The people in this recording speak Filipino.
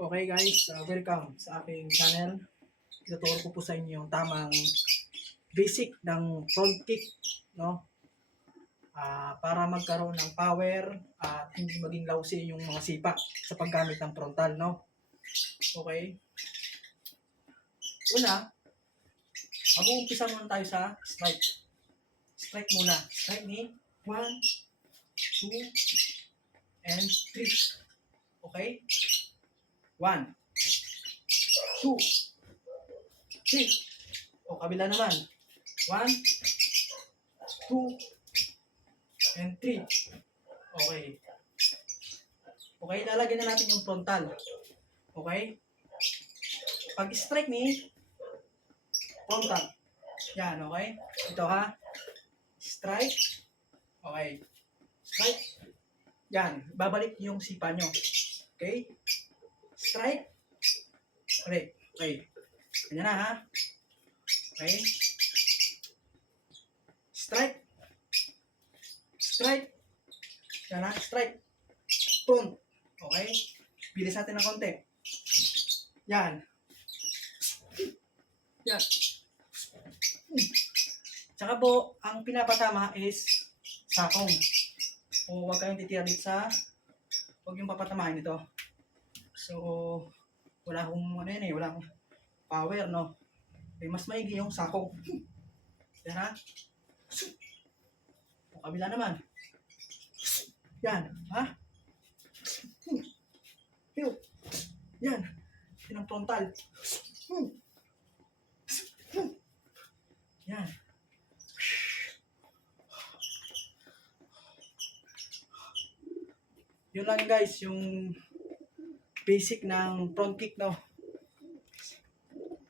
Okay guys, welcome sa aking channel. Ituturo ko po sa inyo yung tamang basic ng front kick, no? Para magkaroon ng power at hindi maging lousy yung mga sipa sa paggamit ng frontal, no? Okay? Una, mag-uumpisa muna tayo sa strike. Strike muna. Strike ni 1, 2, and 3. Okay? 1, 2, 3. O, kabila naman. 1, 2, and 3. Okay. Okay, lalagyan na natin yung frontal. Okay? Pag-strike ni frontal. Yan, okay? Ito ha. Strike. Okay. Strike. Yan, babalik yung sipa nyo. Okay? Strike. Okay. Okay. Ganyan na ha. Okay? Strike. Strike. Yan ha. Strike. Front. Okay? Bilis natin ng konti. Yan. Yan. Tsaka po, ang pinapatama is sakong. O huwag kayong titira dito sa, huwag yung papatamahin ito. So, wala akong, ano yan eh, wala akong power, no? Eh, mas maigi yung sakong. Yan ha. O kabila naman. Yan, ha? Yan. Yan ang frontal. Yan. Yun lang guys, yung basic ng front kick, no?